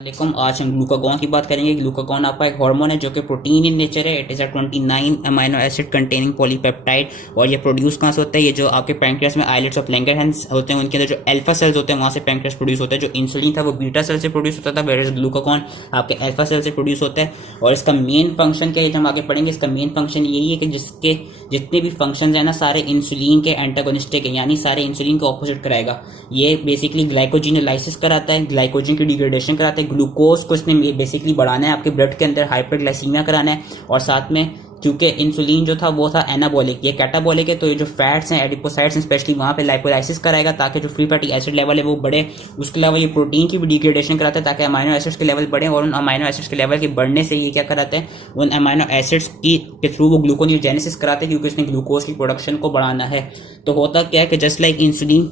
वालेकुम। आज हम ग्लूकागॉन की बात करेंगे। ग्लूकागॉन आपका एक हार्मोन है जो कि प्रोटीन इन नेचर है। It is a 29 amino acid containing polypeptide. और ये प्रोड्यूस कहाँ से होता है? ये जो आपके पैंक्रियास में आइलेट्स ऑफ लैंगरहैंस होते हैं उनके अंदर जो अल्फा सेल्स होते हैं वहाँ से पैंक्रियास प्रोड्यूस होता है। जो इंसुलिन था वो बीटा सेल से प्रोड्यूस होता था, वेरस ग्लूकागॉन आपके अल्फा सेल से प्रोड्यूस होता है। और इसका मेन फंक्शन क्या है हम आगे पढ़ेंगे। इसका मेन फंक्शन यही है कि जिसके जितने भी फंक्शन है ना सारे इंसुलिन के एंटागोनिस्टिक है, यानी सारे इंसुलिन के ऑपोजिट कराएगा। ये बेसिकली ग्लाइकोजिनोलाइसिस कराता है, ग्लाइकोजन की डिग्रेडेशन कराता है, ग्लूकोज को इसने बेसिकली बढ़ाना है, आपके ब्लड के अंदर हाइपरग्लाइसीमिया कराना है। और साथ में क्योंकि इंसुलिन जो था वो था एनाबॉलिक, ये कैटाबॉलिक है, तो ये जो फैट्स हैं एडिपोसाइट्स हैं स्पेशली वहाँ पे लाइपोलाइसिस कराएगा ताकि जो फ्री फैटी एसिड लेवल है वो बढ़े। उसके अलावा ये प्रोटीन की भी डिग्रेडेशन कराता है ताकि अमाइनो एसिड्स के लेवल बढ़े। और उन अमाइनो एसिड्स के लेवल के बढ़ने से ये क्या कराता है, उन अमाइनो एसिड्स की के थ्रू वो ग्लूकोनियोजेनेसिस कराते हैं क्योंकि इसने ग्लूकोज की प्रोडक्शन को बढ़ाना है। तो होता क्या है कि जस्ट लाइक इंसुलिन।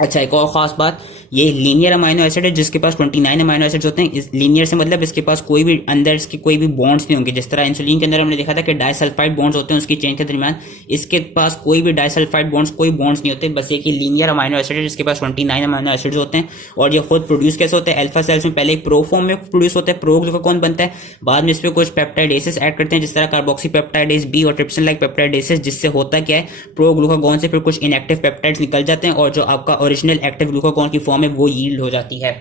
अच्छा, एक और खास बात, ये लीनियर अमाइनो एसिड है जिसके पास 29 अमाइनो एसिड्स होते हैं। इस लीनियर से मतलब इसके पास कोई भी अंदर इसके कोई भी बॉन्ड्स नहीं होंगे। जिस तरह इंसुलिन के अंदर हमने देखा था कि डाइसल्फाइड बॉन्ड्स होते हैं उसकी चेन के दरमियान, इसके पास कोई भी डाइसल्फाइड बॉन्ड्स कोई बॉन्ड्स नहीं होते। बस एक ही लीनियर अमाइनो एसिड है जिसके पास 29 अमाइनो एसिड्स होते हैं। और ये खुद प्रोड्यूस कैसे होते हैं? अल्फा सेल्स में पहले प्रो फॉर्म में प्रोड्यूस होते हैं, प्रो ग्लूकागॉन बनता है। बाद में इस पर कुछ पेप्टाइडेसेस ऐड करते हैं जिस तरह कार्बोक्सी पेप्टाइडेस बी और ट्रिप्सिन लाइक पेप्टाइडेसेस, जिससे होता क्या है, प्रो ग्लूकागॉन से फिर कुछ इनएक्टिव पेप्टाइड्स निकल जाते हैं और जो आपका ओरिजिनल एक्टिव ग्लूकागॉन की फॉर्म है वो यील्ड हो जाती है।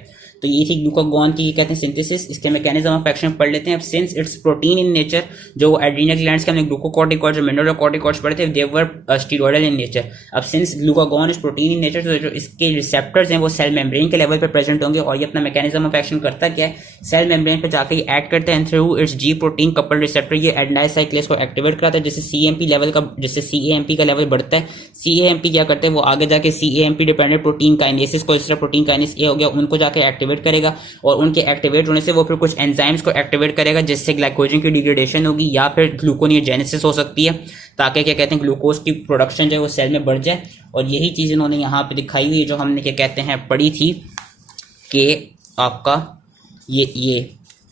तो ये थी ग्लूकागॉन की कहते हैं सिंथेसिस। इसके मैकेनिज्म ऑफ एक्शन पढ़ लेते हैं। अब since it's protein in nature, जो एड्रीनल ग्लैंड्स के हमने ग्लूकोकॉर्टिकॉइड्स और मिनरलोकॉर्टिकॉइड्स पढ़े थे, दे वर स्टीरॉयडल इन नेचर। अब since glucagon is protein in nature, तो जो इसके रिसेप्टर्स हैं वो सेल मेम्ब्रेन के लेवल पे प्रेजेंट होंगे। और ये अपना मैकेनिज्म ऑफ एक्शन करता क्या है, सेल मेम्ब्रेन पे जाकर ये ऐड करते हैं through it's ji protein couple receptor. ये एडेनाइल साइक्लेज को एक्टिवेट कराता है जिससे सीएमपी लेवल का, जिससे सीएएमपी का लेवल बढ़ता है। सीएएमपी क्या करते हैं, वो आगे जाके सीएएमपी डिपेंडेंट प्रोटीन काइनेसिस को, इस तरह प्रोटीन काइनेस ए हो गया, उनको जाके एक्टिवेट करेगा। और उनके एक्टिवेट होने से वो फिर कुछ एंजाइम्स को एक्टिवेट करेगा जिससे ग्लाइकोजन की डिग्रेडेशन होगी या फिर ग्लूकोनियोजेनेसिस हो सकती है, ताकि क्या कहते हैं ग्लूकोज की प्रोडक्शन जो है वो सेल में बढ़ जाए। और यही चीज़ इन्होंने यहाँ पे दिखाई हुई है जो हमने क्या कहते हैं पढ़ी थी कि आपका ये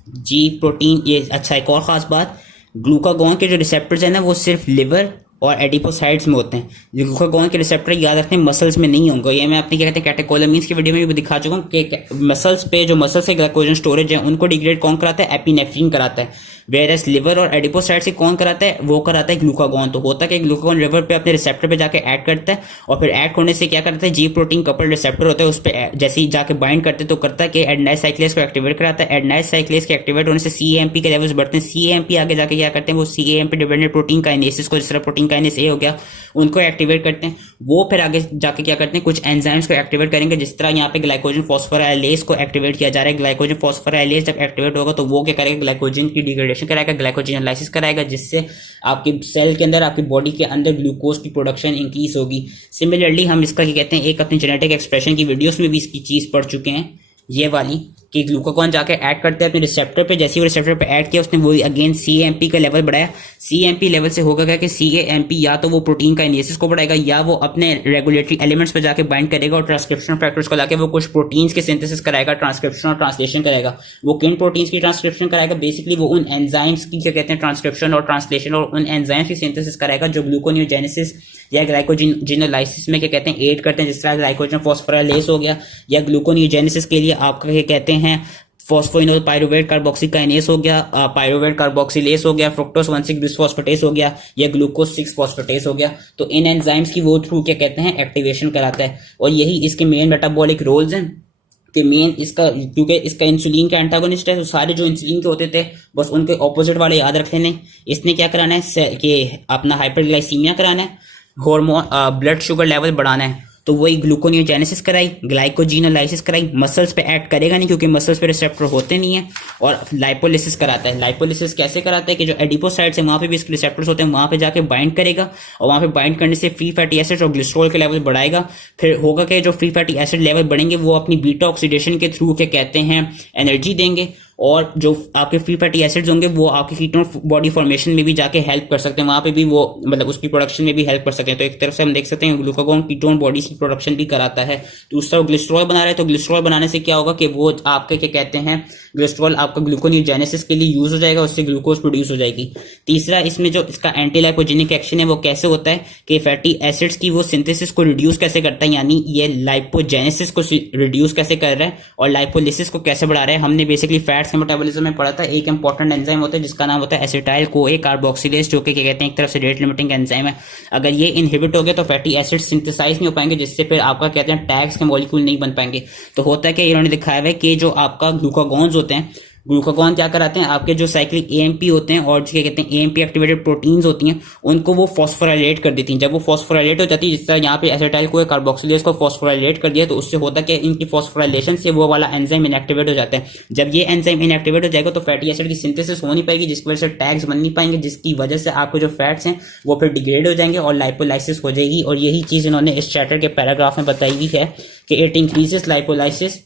जी प्रोटीन ये। अच्छा, एक और ख़ास बात, ग्लूकागॉन के जो रिसेप्टर्स हैं ना वो सिर्फ लिवर और एडिपोसाइड्स में होते हैं। ग्लूकागॉन के रिसेप्टर याद रखते हैं मसल्स में नहीं होंगे। ये मैं अपनी क्या कहते हैं कैटेकोलामीन्स की वीडियो में भी दिखा चुका हूँ कि मसल्स पे जो मसल्स के ग्लाइकोजन स्टोरेज है उनको डिग्रेड कौन कराता है? एपिनेफ्रिन कराता है। वेरस लिवर और एडिपोसाइड से कौन कराता है? वो कराता है ग्लूकागॉन। तो होता है कि ग्लूकागॉन लिवर पे अपने रिसेप्टर पे जाके ऐड करता है और फिर ऐड होने से क्या करता है, जी प्रोटीन कपल रिसेप्टर होता है उस पर जैसे ही जाके बाइंड करते तो करता है कि एडेनाइल साइक्लेज को एक्टिवेट कराता है। एडेनाइल साइक्लेज के एक्टिवेट होने से सीएएमपी के लेवल्स बढ़ते हैं। सीएएमपी आगे जाके क्या करते हैं, वो सीएएमपी डिपेंडेंट प्रोटीन काइनेसिस को, जिस तरह प्रोटीन काइनेस ए हो गया, उनको एक्टिवेट करते हैं। वो फिर आगे जाके क्या करते हैं, कुछ एंजाइम्स को एक्टिवेट करेंगे। जिस तरह यहाँ पे ग्लाइकोजन फॉस्फोराइलेज को एक्टिवेट किया जा रहा है। ग्लाइकोजन फॉस्फोराइलेज जब एक्टिवेट होगा तो वो क्या करेगा, ग्लाइकोजन की डिग्रेडेशन कराएगा, ग्लाइकोजिनोलाइसिस कराएगा, जिससे आपकी सेल के अंदर, आपकी बॉडी के अंदर ग्लूकोज की प्रोडक्शन इंक्रीज होगी। सिमिलरली हम इसका क्या कहते हैं, एक अपनी जेनेटिक एक्सप्रेशन की वीडियोस में भी इसकी चीज पढ़ चुके हैं, ये वाली कि ग्लूकागॉन जाके ऐड करते हैं अपने रिसेप्टर पे। जैसे ही वो रिसेप्टर पे ऐड किया उसने वो अगेन सीएमपी का लेवल बढ़ाया। सीएमपी लेवल से होगा क्या कि सीएमपी या तो वो प्रोटीन काइनेसिस को बढ़ाएगा या वो अपने रेगुलेटरी एलिमेंट्स पे जाके बाइंड करेगा और ट्रांसक्रिप्शन फैक्टर्स को लाके वो कुछ प्रोटीन्स के सिंथेसिस कराएगा, ट्रांसक्रिप्शन और ट्रांसलेशन करेगा। वो किन प्रोटीन्स की ट्रांसक्रिप्शन कराएगा, बेसिकली वो उन एंजाइम्स की क्या कहते हैं ट्रांसक्रिप्शन और ट्रांसलेशन और उन एंजाइम्स की सिंथेसिस कराएगा जो ग्लूकोनियोजेनेसिस या ग्लाइकोजिनोलाइसिस में क्या कहते हैं एड करते हैं। जिस तरह ग्लाइकोजन फॉस्फोराइलेज हो गया या ग्लूकोनियोजेनेसिस के लिए आपका क्या कहते हैं फॉस्फोइनोल पायरुवेट कार्बोक्सिकाइनेस हो गया, पायरुवेट कार्बोक्सिलेस हो गया, फ्रुक्टोज 1,6 बिस्फॉस्फेटेस हो गया या ग्लूकोज 6 फॉस्फेटेस हो गया। तो इन एंजाइम्स की वो थ्रू क्या कहते हैं एक्टिवेशन कराता है। और यही इसके मेन मेटाबॉलिक रोल्स हैं कि मेन इसका, क्योंकि इसका इंसुलिन का एंटागोनिस्ट है तो सारे जो इंसुलिन के होते थे बस उनके ऑपोजिट वाले याद रखने नहीं। इसने क्या कराना है कि अपना हाइपरग्लाइसीमिया कराना है, हार्मोन ब्लड शुगर लेवल बढ़ाना है, तो वही ग्लूकोनियोजेनेसिस कराई, ग्लाइकोजिनोलाइसिस कराई। मसल्स पे ऐड करेगा नहीं क्योंकि मसल्स पे रिसेप्टर होते नहीं है। और लाइपोलिसिस कराता है। लाइपोलिसिस कैसे कराता है कि जो एडिपोसाइड्स है वहां पे भी इसके रिसेप्टर्स होते हैं, वहां पे जाके बाइंड करेगा और वहां पे बाइंड करने से फ्री फैटी एसिड और ग्लिसरॉल के लेवल बढ़ाएगा। फिर होगा कि जो फ्री फैटी एसिड लेवल बढ़ेंगे वो अपनी बीटा ऑक्सीडेशन के थ्रू क्या कहते हैं एनर्जी देंगे और जो आपके फ्री फैटी एसिड्स होंगे वो आपके कीटोन बॉडी फॉर्मेशन में भी जाके हेल्प कर सकते हैं, वहां पे भी वो मतलब उसकी प्रोडक्शन में भी हेल्प कर सकते हैं। तो एक तरफ से हम देख सकते हैं ग्लूकागॉन कीटोन बॉडीज की प्रोडक्शन भी कराता है। दूसरा ग्लिसरॉल बना रहा है, तो ग्लिसरॉल बनाने से क्या होगा कि वो आपके क्या कहते हैं ग्लिसरॉल आपका ग्लूकोनियोजेनेसिस के लिए यूज हो जाएगा, उससे ग्लूकोज प्रोड्यूस हो जाएगी। तीसरा इसमें जो इसका एंटी लाइपोजेनिक एक्शन है वो कैसे होता है कि फैटी एसिड्स की वो सिंथेसिस को रिड्यूस कैसे करता है, यानी ये लाइपोजेनेसिस को रिड्यूस कैसे कर रहा है और लाइपोलिसिस को कैसे बढ़ा रहा है। हमने बेसिकली फैट्स के मेटाबॉलिज्म में पढ़ा था, एक इंपॉर्टेंट एंजाइम होता है जिसका नाम होता है एसिटाइल कोए कार्बोक्सिलेज, जो कि क्या कहते हैं एक तरफ से रेट लिमिटिंग एंजाइम है। अगर ये इनहिबिट हो गया तो फैटी एसिड सिंथेसाइज नहीं हो पाएंगे, जिससे फिर आपका कहते हैं टैग्स के मॉलिक्यूल नहीं बन पाएंगे। तो होता है कि इन्होंने दिखाया है कि जो आपका ग्लूकागॉन्स होते हैं, ग्लूकागॉन क्या कराते हैं आपके जो साइक्लिक एएमपी होते हैं और क्या कहते हैं एएमपी एक्टिवेटेड प्रोटीन्स होती हैं उनको वो फॉस्फोराइलेट कर देती हैं। जब वो फॉस्फोराइलेट हो जाती है, जिस तरह यहाँ पे एसिटाइल को कार्बोक्सिलेज को फॉस्फोराइलेट कर दिया, तो उससे होता है कि इनकी फॉस्फोराइलेशन से वो वाला एंजाइम इनएक्टिवेट हो जाता है। जब ये एंजाइम इनएक्टिवेट हो जाएगा तो फैटी एसिड की सिंथेसिस हो नहीं पाएगी, जिसकी वजह से टैग्स बन नहीं पाएंगे, जिसकी वजह से आपके जो फैट्स हैं वो फिर डिग्रेड हो जाएंगे और लाइपोलाइसिस हो जाएगी। और यही चीज इन्होंने इस चैप्टर के पैराग्राफ में बताई हुई है कि it increases lipolysis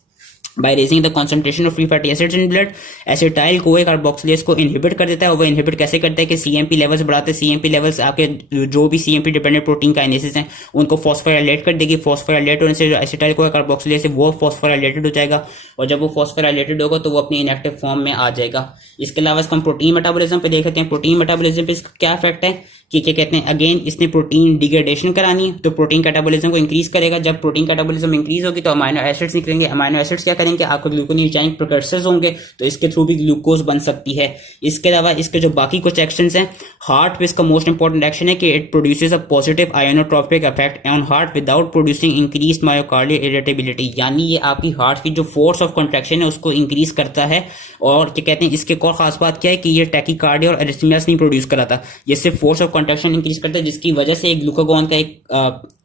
by raising the concentration of free fatty acids in blood। Acetyl CoA carboxylase को इनहिबिट कर देता है, और वो इनहिबिट कैसे करता है कि सीएमपी लेवल्स बढ़ाते हैं। सीएमपी लेवल्स आपके जो भी सीएमपी डिपेंडेंट प्रोटीन काइनेसिस हैं उनको फॉस्फोराइलेट कर देगी। फॉस्फोराइलेट होने से जो एसिटाइल कोए कार्बोक्सिलेज है वो फॉस्फोराइलेटेड हो जाएगा, और जब वो फॉस्फोराइलेटेड होगा तो वो अपने इनएक्टिव फॉर्म में आ जाएगा। इसके अलावा इसका हम प्रोटीन मेटाबॉलिज्म पे देख सकते हैं। प्रोटीन मेटाबॉलिज्म पे इसका क्या इफेक्ट है कि क्या कहते हैं अगेन इसने प्रोटीन डिग्रेडेशन करानी है, तो प्रोटीन कैटाबॉलिज्म को इंक्रीज करेगा। जब प्रोटीन कैटाबॉलिज्म इंक्रीज होगी तो अमाइनो एसिड्स निकलेंगे। अमाइनो एसिड्स क्या करेंगे, आपको ग्लूकोनियोजेनिक प्रिकर्सर्स होंगे, तो इसके थ्रू भी ग्लूकोज बन सकती है। इसके अलावा इसके जो बाकी कुछ एक्शंस हैं, हार्ट पे इसका मोस्ट इंपॉर्टेंट एक्शन है कि it produces a positive inotropic effect on heart without producing increased myocardial irritability, यानी ये आपकी हार्ट की जो फोर्स ऑफ कंट्रैक्शन है उसको इंक्रीज करता है। और क्या कहते हैं इसके एक और खास बात क्या है कि ये टैकीकार्डिया और एरिथमियास नहीं प्रोड्यूस कराता, ये सिर्फ फोर्स ऑफ कंट्रैक्शन इंक्रीज करता है, जिसकी वजह से एक ग्लूकागॉन का एक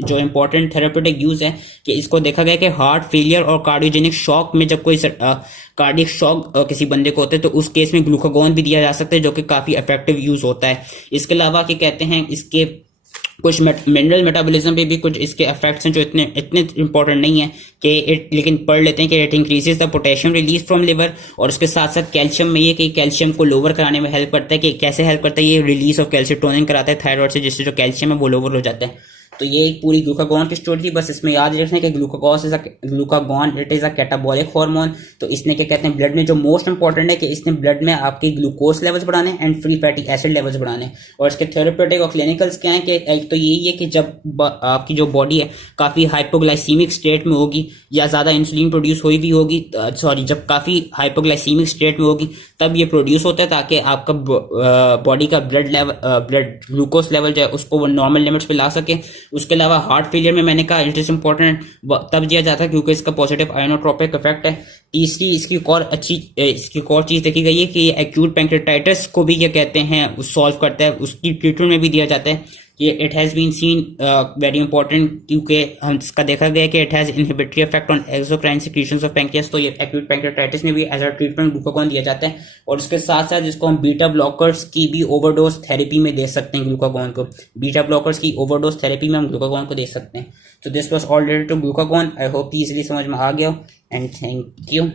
जो इंपॉर्टेंट थेरेप्यूटिक यूज है कि इसको देखा गया कि हार्ट फेलियर और कार्डियोजेनिक शॉक में जब कोई कार्डियक शॉक किसी बंदे को होता है तो उस केस में ग्लूकागॉन भी दिया जा सकता है, जो कि काफी इफेक्टिव यूज होता है। इसके अलावा क्या कहते हैं इसके कुछ मिनरल मेटाबॉलिज्म पे भी कुछ इसके इफेक्ट्स हैं जो इतने इंपॉर्टेंट नहीं है कि इट, लेकिन पढ़ लेते हैं कि it increases the potassium release from liver, और उसके साथ साथ कैल्शियम में ये कि कैल्शियम को लोअर कराने में हेल्प करता है। कि कैसे हेल्प करता है, ये रिलीज ऑफ कैल्शियोटोनिन कराता है थायराइड से, जिससे जो कैल्शियम है वो लोअर हो जाता है। तो ये एक पूरी ग्लूकागॉन की स्टोरी थी। बस इसमें याद रखना कि glucagon it is a catabolic hormone. तो इसने क्या कहते हैं ब्लड में जो मोस्ट इंपॉर्टेंट है कि इसने ब्लड में आपकी ग्लूकोज लेवल्स बढ़ाने and free fatty acid levels बढ़ाने। और इसके थेरेप्यूटिक और क्लिनिकल्स क्या है कि एक तो यही है कि जब आपकी जो बॉडी है काफी हाइपोग्लाइसीमिक स्टेट में होगी या ज्यादा इंसुलिन प्रोड्यूस हुई भी होगी, जब काफी हाइपोग्लाइसीमिक स्टेट में होगी तब ये प्रोड्यूस होता है, ताकि आपका बॉडी का ब्लड ग्लूकोज लेवल जो है उसको वो नॉर्मल लिमिट्स पे ला सके। उसके अलावा हार्ट फेलियर में मैंने कहा इट इज इंपॉर्टेंट तब दिया जाता है क्योंकि इसका पॉजिटिव आयोनोट्रोपिक इफेक्ट है। तीसरी इसकी एक और चीज देखी गई है कि एक्यूट पैंक्रेटाइटिस को भी क्या कहते हैं सॉल्व करता है, उसकी ट्रीटमेंट में भी दिया जाता है। ये it has been seen very important क्योंकि हम इसका देखा गया कि it has inhibitory effect on exocrine secretions of pancreas. तो ये एक्यूट पैंक्रेटाइटिस में भी एज अ ट्रीटमेंट ग्लूकागॉन दिया जाता है। और उसके साथ साथ इसको हम बीटा ब्लॉकर्स की भी ओवरडोज थेरेपी में दे सकते हैं ग्लूकागॉन को। बीटा ब्लॉकर्स की ओवरडोज थेरेपी में हम ग्लूकागॉन को दे सकते हैं। तो this was all related to glucagon. I hope easily समझ में आ गया एंड थैंक यू।